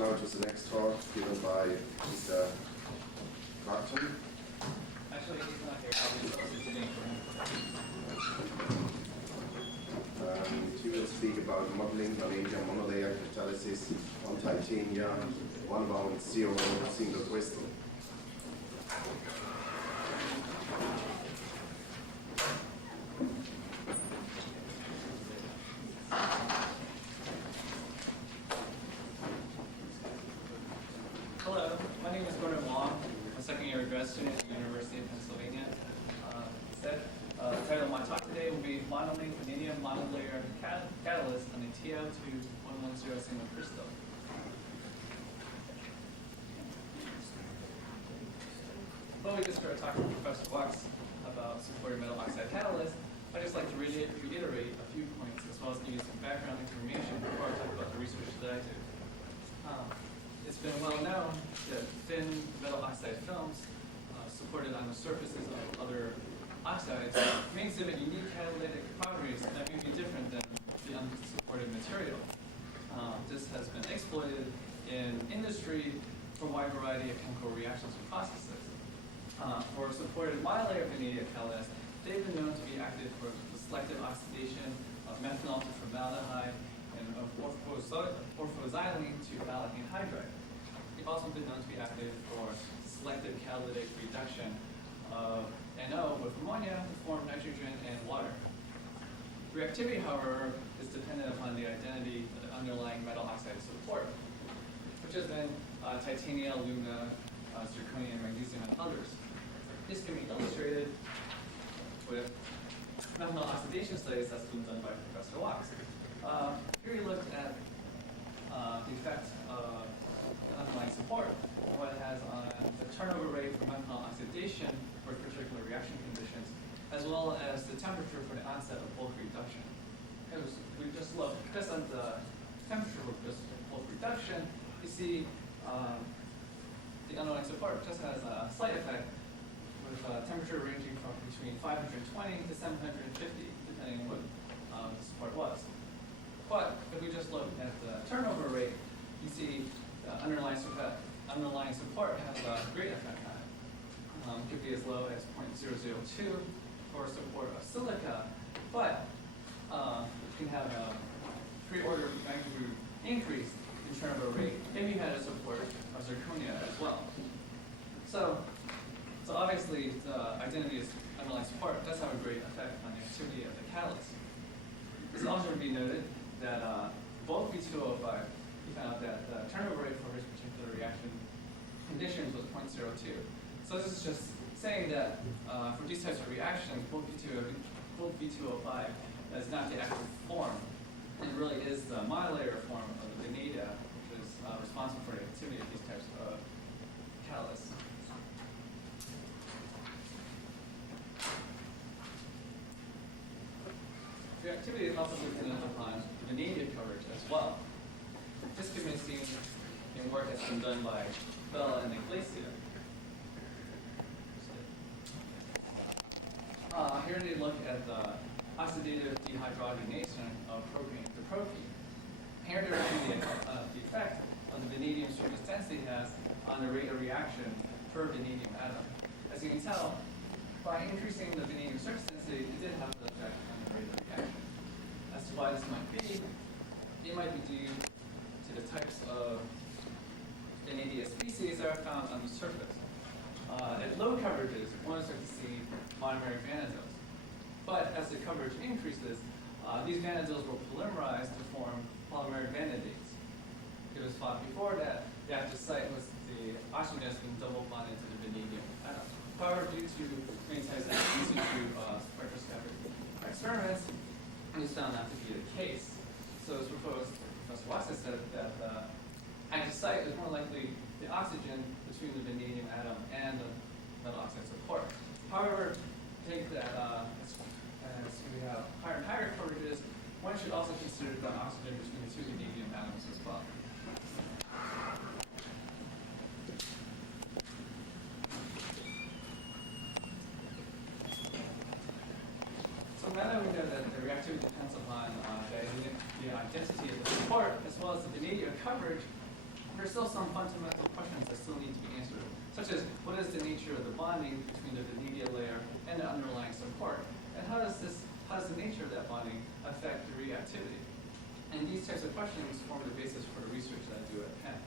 on now to the next talk given by Mr. Clarkton. Actually, he's not here. I'll be substituting for him. He will speak about modeling vanadia monolayer catalysis on titanium, 1-bound zero single crystal. Hello, my name is S Wong. I'm a second-year grad student at the University of Pennsylvania. The title of my talk today will be Modeling Vanadium Monolayer Catalyst on a TiO2 110 single crystal. Before we just start talking to Professor Wax about supported metal oxide catalysts, I'd just like to reiterate a few points as well as give you some background information before I talk about the research that I do. It's been well known that thin metal oxide films supported on the surfaces of other oxides may exhibit unique catalytic properties that may be different than the unsupported material. This has been exploited in industry for a wide variety of chemical reactions and processes. For supported monolayer vanadia catalysts, they've been known to be active for the selective oxidation of methanol to formaldehyde and of orthoxylene to alkane hydride. They've also been known to be active for selective catalytic reduction of NO with ammonia to form nitrogen and water. Reactivity, however, is dependent upon the identity of the underlying metal oxide support, which has been titanium, alumina, zirconia, magnesium, and others. This can be illustrated with methanol oxidation studies that's been done by Professor Wax. Here he looked at the effect of the underlying support, what it has on the turnover rate for methanol oxidation for particular reaction conditions, as well as the temperature for the onset of bulk reduction. Because we just look just at the temperature for this bulk reduction, you see the underlying support just has a slight effect with temperature ranging from between 520 to 750, depending on what the support was. But if we just look at the turnover rate, you see the underlying support has a great effect on it. It could be as low as 0.002 for support of silica, but you can have a 3-order of magnitude increase in turnover rate if you had a support of zirconia as well. So obviously the identity of underlying support does have a great effect on the activity of the catalyst. It's also to be noted that both V2O5, he found that the turnover rate for his particular reaction conditions was 0.02. So this is just saying that for these types of reactions, both V2O5 is not the active form, and really is the monolayer form of the vanadia, which is responsible for the activity of these types of catalysts. Reactivity is also dependent upon vanadia coverage as well. This can be seen in work that's been done by Bell and Iglesia. Here they look at the oxidative dehydrogenation of propane to protein. Here they're looking at the effect of the vanadium surface density has on the rate of reaction per vanadium atom. As you can tell, by increasing the vanadium surface density, it did have an effect on the rate of reaction. As to why this might be, it might be due to the types of vanadia species that are found on the surface. At low coverages, one starts to see monomeric vanadils. But as the coverage increases, these vanadils will polymerize to form polymeric vanadides. It was thought before that the active site was the oxygen has been double bonded to the vanadium atom. However, due to many types of in-situ spectroscopic experiments, it was found not to be the case. So it's proposed, Professor Watson said that the active site is more likely the oxygen between the vanadium atom and the metal oxide support. However, take that as we have higher and higher coverages, one should also consider the oxygen between the two vanadium atoms as well. So now that we know that the reactivity depends upon the identity of the support as well as the vanadium coverage, there's still some fundamental questions that still need to be answered, such as what is the nature of the bonding between the vanadia layer and the underlying support, and how does the nature of that bonding affect the reactivity? And these types of questions form the basis for the research that I do at Penn.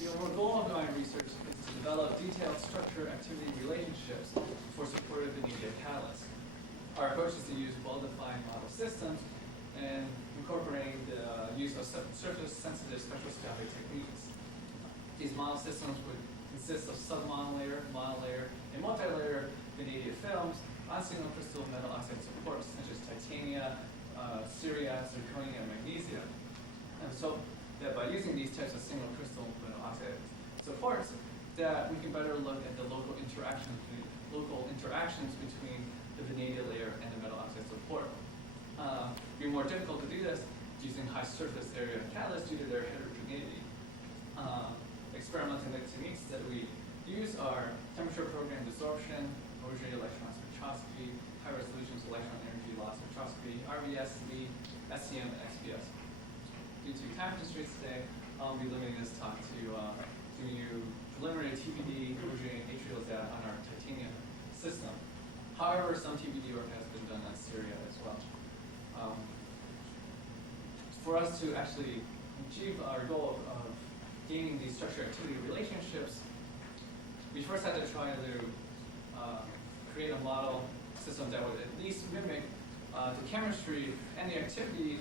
The goal of my research is to develop detailed structure-activity relationships for supportive vanadia catalysts. Our approach is to use well-defined model systems and incorporating the use of surface-sensitive spectroscopic techniques. These model systems would consist of sub-monolayer, monolayer, and multi-layer vanadia films on single crystal metal oxide supports such as titania, ceria, zirconia, and magnesia. And so that by using these types of single crystal metal oxide supports, that we can better look at the local interactions between the vanadia layer and the metal oxide support. It would be more difficult to do this using high surface area catalysts due to their heterogeneity. Experimental techniques that we use are temperature programmed absorption, Auger electron spectroscopy, high resolution electron energy loss spectroscopy, RVSD, SEM, and XPS. Due to time constraints today, I'll be limiting this talk to giving you preliminary TBD, Auger, and atrial data on our titanium system. However, some TBD work has been done on ceria as well. For us to actually achieve our goal of gaining these structure-activity relationships, we first had to try to create a model system that would at least mimic the chemistry and the activity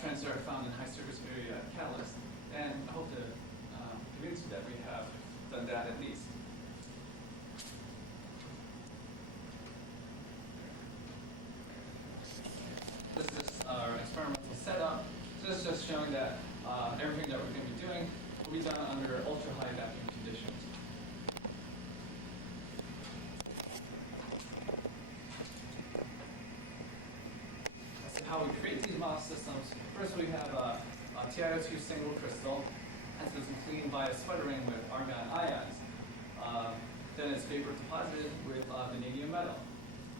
trends that are found in high surface area catalysts. And I hope to convince you that we have done that at least. This is our experimental setup. This is just showing that everything that we're going to be doing will be done under ultra-high vacuum conditions. That's how we create these model systems. First, we have a TiO2 single crystal, and so it's cleaned by a sputtering with argon ions. Then it's vapor deposited with vanadium metal.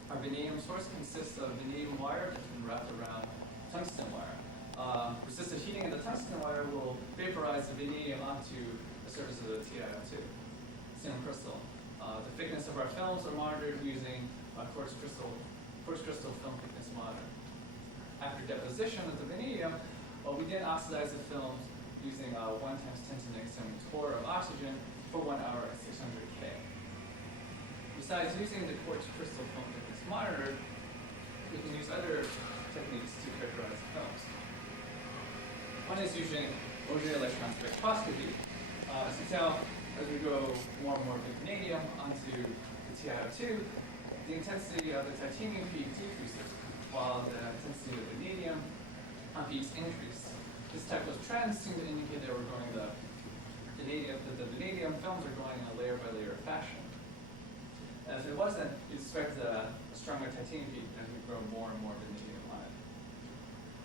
Our vanadium source consists of vanadium wire that's been wrapped around tungsten wire. Resistive heating of the tungsten wire will vaporize the vanadium onto the surface of the TiO2 single crystal. The thickness of our films are monitored using a quartz crystal film thickness monitor. After deposition of the vanadium, we then oxidize the films using 1 × 10⁻⁷ torr of oxygen for 1 hour at 600 K. Besides using the quartz crystal film thickness monitor, we can use other techniques to characterize the films. One is using Auger electron spectroscopy. As you tell, as we go more and more vanadium onto the TiO2, the intensity of the titanium peak decreases, while the intensity of the vanadium peaks increase. This type of trend seems to indicate that we're going the vanadium films are going in a layer-by-layer fashion. And if it wasn't, you'd expect a stronger titanium peak as we grow more and more vanadium on it.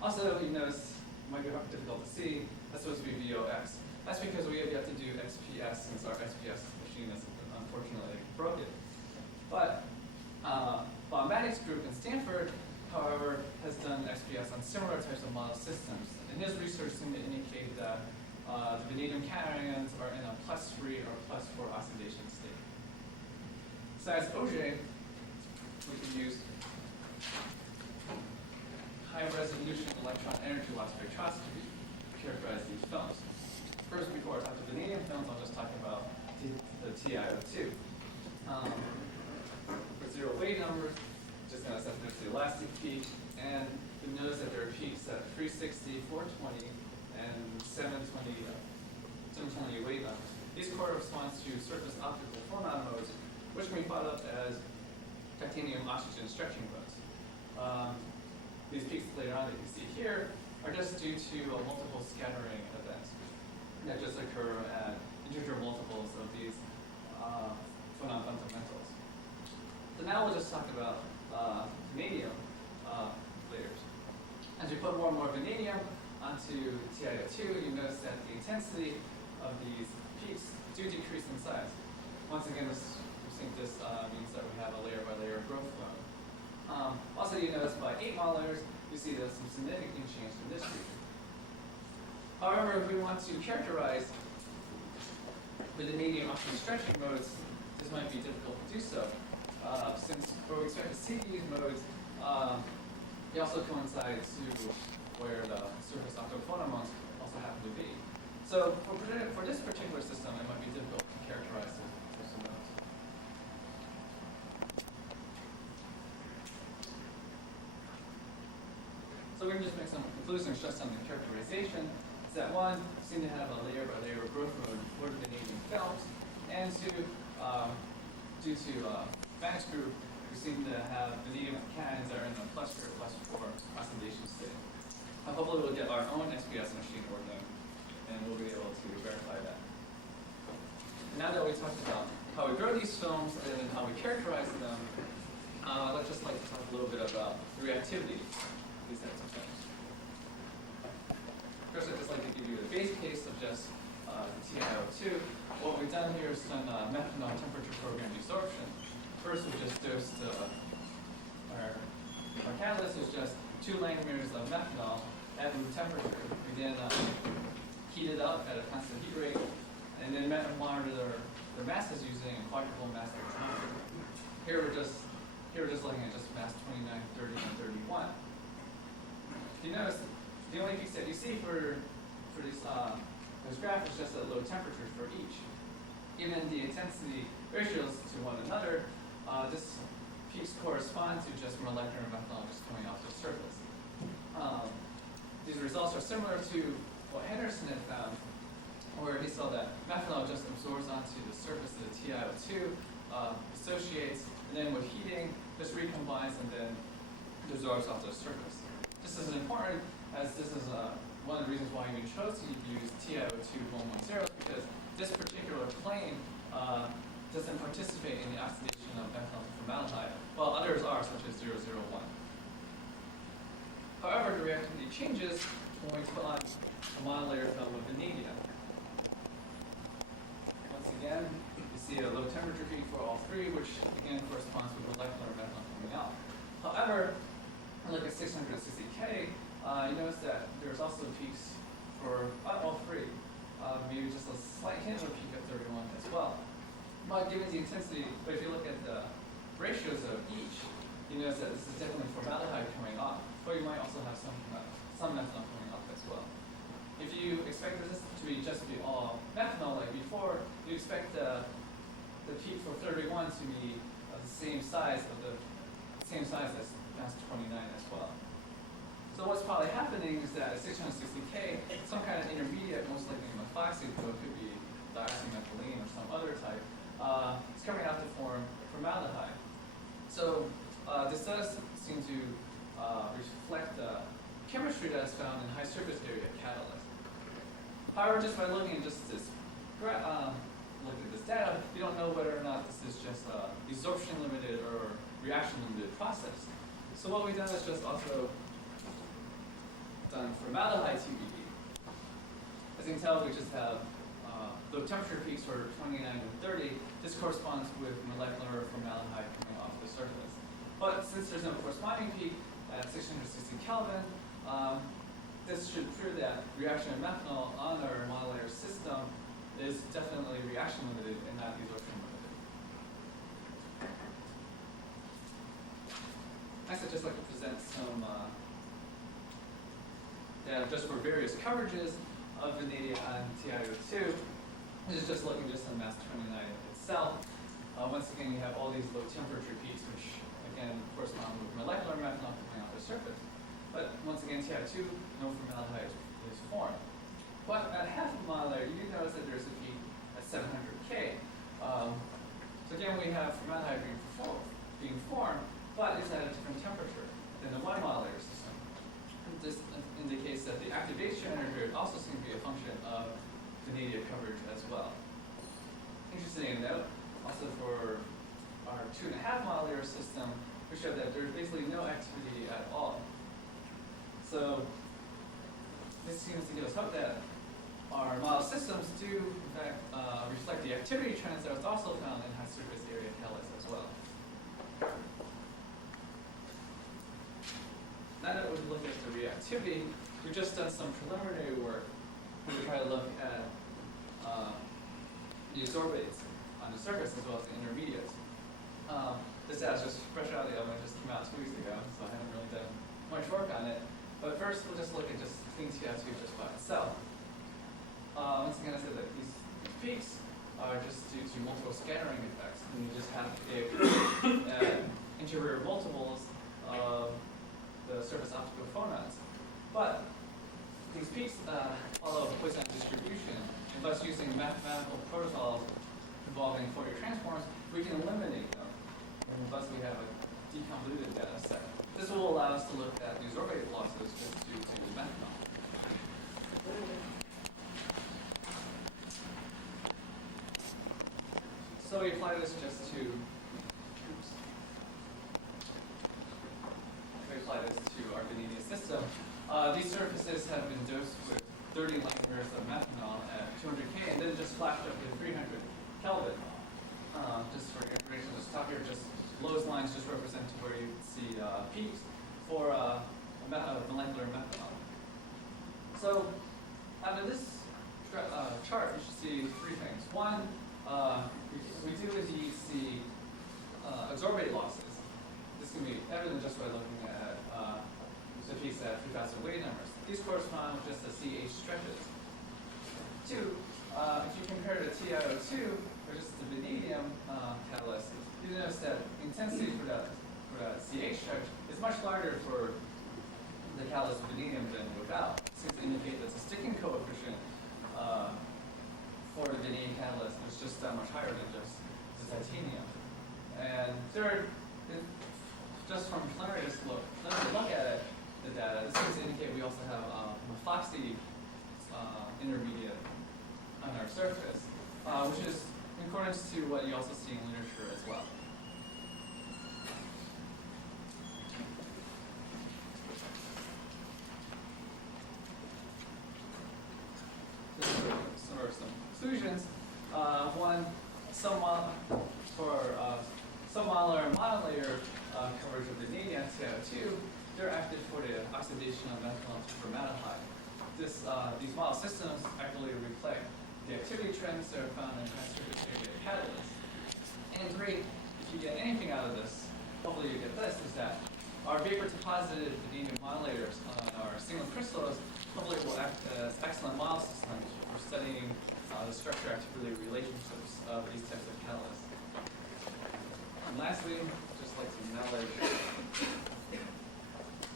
Also, you notice, it might be difficult to see, that's supposed to be VOX. That's because we have yet to do XPS since our XPS machine is unfortunately broken. But Bob Maddox's group in Stanford, however, has done XPS on similar types of model systems. And his research seemed to indicate that the vanadium cations are in a +3 or +4 oxidation state. Besides Auger, we can use high-resolution electron energy loss spectroscopy to characterize these films. First, before I talk to vanadium films, I'll just talk about the TiO2. For zero weight numbers, just going to set this to the elastic peak, and you notice that there are peaks at 360, 420, and 720 weight numbers. These correspond to surface optical phonon modes, which can be thought of as titanium oxygen stretching modes. These peaks later on that you can see here are just due to multiple scattering events that just occur at integer multiples of these phonon fundamentals. So now we'll just talk about vanadium layers. As we put more and more vanadium onto TiO2, you notice that the intensity of these peaks do decrease in size. Once again, we think this means that we have a layer-by-layer growth mode. Also, you notice by 8 monolayers, you see there's some significant change in this region. However, if we want to characterize with the medium oxygen stretching modes, this might be difficult to do so, since where we expect to see these modes, they also coincide to where the surface octophonomones also happen to be. So for this particular system, it might be difficult to characterize those modes. So we can just make some conclusions just on the characterization. Is that one, seem to have a layer by layer growth mode for the vanadium films, and two, due to Banks group, we seem to have vanadium cations that are in the +3 or +4 oxidation state. Hopefully we'll get our own SPS machine or them, and we'll be able to verify that. Now that we talked about how we grow these films and how we characterize them, I'd just like to talk a little bit about the reactivity of these types of films. First, I'd just like to give you the base case of just the TiO2. What we've done here is done methanol temperature program desorption. First, we just dosed our catalyst was just 2 langmuirs of methanol at room temperature. We then heat it up at a constant heat rate, and then monitor the masses using a quadruple mass spectrometer. Here we're just looking at just mass 29, 30, and 31. You notice the only peaks that you see for these this graph is just at low temperatures for each. Given the intensity ratios to one another, this peaks correspond to just molecular methanol just coming off the surface. These results are similar to what Henderson had found, where he saw that methanol just absorbs onto the surface of the TiO2, associates, and then with heating, just recombines and then dissolves off the surface. This is important, as this is one of the reasons why we chose to use TiO2 110, because this particular plane doesn't participate in the oxidation of methanol to formaldehyde, while others are, such as 001. However, the reactivity changes when we put on a monolayer film of vanadium. Once again, you see a low temperature peak for all 3, which again corresponds with molecular methanol coming out. However, look at 660K, you notice that there's also peaks for all 3. Maybe just a slight hint of a peak at 31 as well. But given the intensity, but if you look at the ratios of each, you notice that this is definitely formaldehyde coming off, but you might also have some methanol coming off as well. If you expect this to be just be all methanol like before, you expect the peak for 31 to be the same size as mass 29 as well. So what's probably happening is that at 660K, some kind of intermediate, most likely methoxy, so it could be dioxymethylene or some other type, is coming out to form formaldehyde. So this does seem to reflect the chemistry that is found in high surface area catalyst. However, just by looking at just this data, you don't know whether or not this is just a desorption limited or reaction limited process. So what we've done is just also done formaldehyde TBD. As you can tell, we just have low temperature peaks for 29 and 30. This corresponds with molecular formaldehyde coming off the surface. But since there's no corresponding peak at 660 Kelvin, this should prove that reaction of methanol on our monolayer system is definitely reaction limited and not desorption limited. Next, I'd just like to present some data just for various coverages of vanadium on TiO2. This is just looking just on mass 29 itself. Once again, you have all these low temperature peaks, which again correspond with molecular methanol coming off the surface. But once again, TiO2, no formaldehyde is formed. But at half of the monolayer, you do notice that there's a peak at 700K. So again, we have formaldehyde being formed, but it's at a different temperature than the 1 monolayer system. This indicates that the activation energy also seems to be a function of vanadium coverage as well. Interesting to note, also for our 2.5 monolayer system, we showed that there's basically no activity at all. So this seems to give us hope that our model systems do, in fact, reflect the activity trends that was also found in high surface area catalysts as well. we're looking at the reactivity, we've just done some preliminary work where we try to look at the adsorbates on the surface as well as the intermediates. This data is just fresh out of the oven, just came out 2 weeks ago, so I haven't really done much work on it. But first, we'll just look at just clean TiO2 just by itself. Once again, I said that these peaks are just due to multiple scattering effects, and you just have interior multiples of the surface optical phonons. But these peaks follow Poisson distribution, and thus using mathematical protocols involving Fourier transforms, we can eliminate them, and thus we have a deconvoluted data set. This will allow us to look at the adsorbate losses just due to methanol. So we apply this just to, our vanadia system. These surfaces have been dosed with 30 light-years of methanol at 200 K, and then just flashed up to 300 Kelvin. Just for your information, this top here, just those lines just represent where you see peaks for molecular methanol. So out of this chart, you should see 3 things. One, we do indeed see adsorbate losses. This can be evident just by looking at the peaks at 3,000 weight numbers. These correspond with just the CH stretches. 2, if you compare to TiO2, or just the vanadium catalyst, you notice that intensity for that CH stretch is much larger for the catalyst with vanadium than without. Seems to indicate that the sticking coefficient for the vanadium catalyst is just that much higher than just the titanium. And third, just from preliminary look at it, the data, this seems to indicate we also have a methoxy intermediate on our surface, which is in accordance to what you also see in literature as well. Some conclusions. One, submolar and monolayer coverage of vanadium TiO2, they're active for the oxidation of methanol to formaldehyde. These model systems actually reflect the activity trends that are found in high-surface area catalysts. And 3, if you get anything out of this, hopefully you get this, is that our vapor-deposited vanadium monolayers on our single crystals hopefully will act as excellent model systems for studying the structure-activity relationships of these types of catalysts. And lastly, just like to acknowledge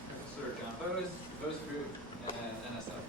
Professor John Bose Group, and NSF.